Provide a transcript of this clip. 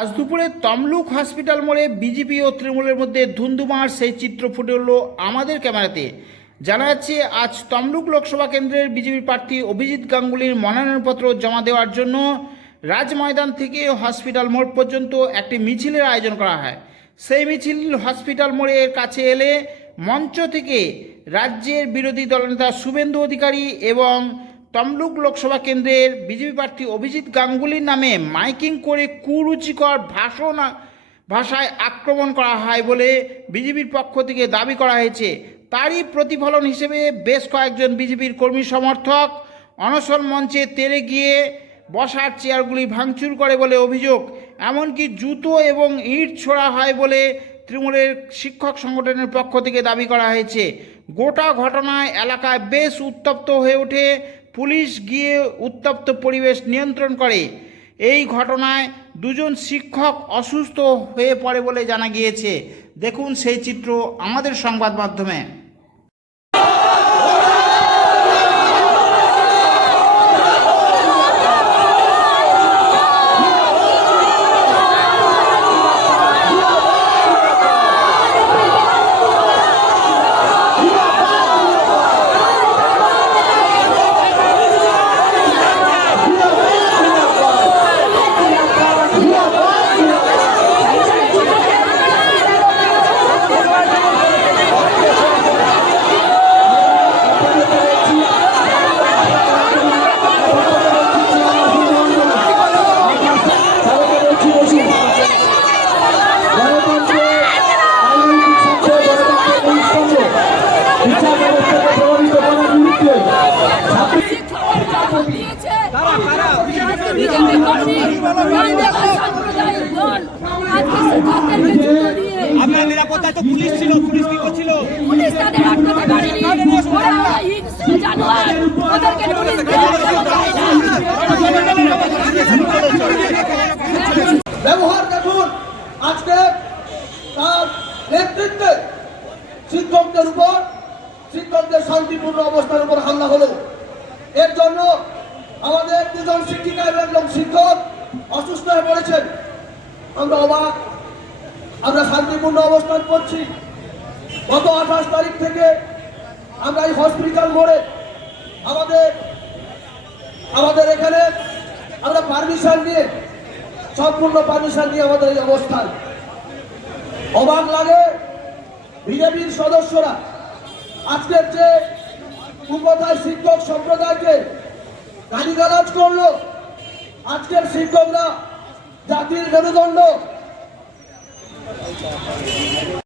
আজ দুপুরে তমলুক হসপিটাল মোড়ে বিজেপি ও তৃণমূলের মধ্যে ধুন্ধুমার সেই চিত্র ফুটে উঠল আমাদের ক্যামেরাতে। জানা যাচ্ছে, আজ তমলুক লোকসভা কেন্দ্রের বিজেপি প্রার্থী অভিজিৎ গাঙ্গুলির মনোনয়নপত্র জমা দেওয়ার জন্য রাজ ময়দান থেকে হসপিটাল মোড় পর্যন্ত একটি মিছিলের আয়োজন করা হয়। সেই মিছিল হসপিটাল মোড়ের কাছে এলে মঞ্চ থেকে রাজ্যের বিরোধী দলনেতা শুভেন্দু অধিকারী এবং তমলুক লোকসভা কেন্দ্রের বিজেপি প্রার্থী অভিজিৎ গাঙ্গুলির নামে মাইকিং করে কুরুচিকর ভাষণ, ভাষায় আক্রমণ করা হয় বলে বিজেপির পক্ষ থেকে দাবি করা হয়েছে। তারই প্রতিফলন হিসেবে বেশ কয়েকজন বিজেপির কর্মী সমর্থক অনশন মঞ্চে তেরে গিয়ে বসার চেয়ারগুলি ভাঙচুর করে বলে অভিযোগ। এমনকি জুতো এবং ইট ছোড়া হয় বলে তৃণমূলের শিক্ষক সংগঠনের পক্ষ থেকে দাবি করা হয়েছে। গোটা ঘটনায় এলাকায় বেশ উত্তপ্ত হয়ে ওঠে পুলিশ গিয়ে উত্তপ্ত পরিবেশ নিয়ন্ত্রণ করে। এই ঘটনায় দুজন শিক্ষক অসুস্থ হয়ে পড়ে বলে জানা গিয়েছে। দেখুন সেই চিত্র আমাদের সংবাদ মাধ্যমে বিজেপি কর্মী বাংলা সাম্প্রদায়িক দল আজকে শিক্ষকদেরকে জুতো দিয়ে আপনার নিরাপত্তায় তো পুলিশ ছিল পুলিশ কি করছিল পুলিশ তাদের আটকাতে পারেনি ওরা হিংস্র জানোয়ার ওদেরকে পুলিশ দিয়ে আটকাতে পারে না। ব্যবহার দেখুন আজকে তার নেতৃত্বে শিক্ষকদের উপর শিক্ষকদের শান্তিপূর্ণ অবস্থার উপর হামলা হলো এর জন্য আমাদের দুজন শিক্ষিকা এবং একজন শিক্ষক অসুস্থ হয়ে পড়েছেন। আমরা অবাক, আমরা শান্তিপূর্ণ অবস্থান করছি। গত আঠাশ তারিখ থেকে আমরা এই হসপিটাল মোড়ে আমাদের আমাদের এখানে আমরা পারমিশন নিয়ে, সম্পূর্ণ পারমিশন নিয়ে আমাদের এই অবস্থান। অবাক লাগে, বিজেপির সদস্যরা আজকের যে কুপথায় শিক্ষক সম্প্রদায়কে গালিগালাজ করল। আজকের শিক্ষকরা জাতির মেরুদণ্ড।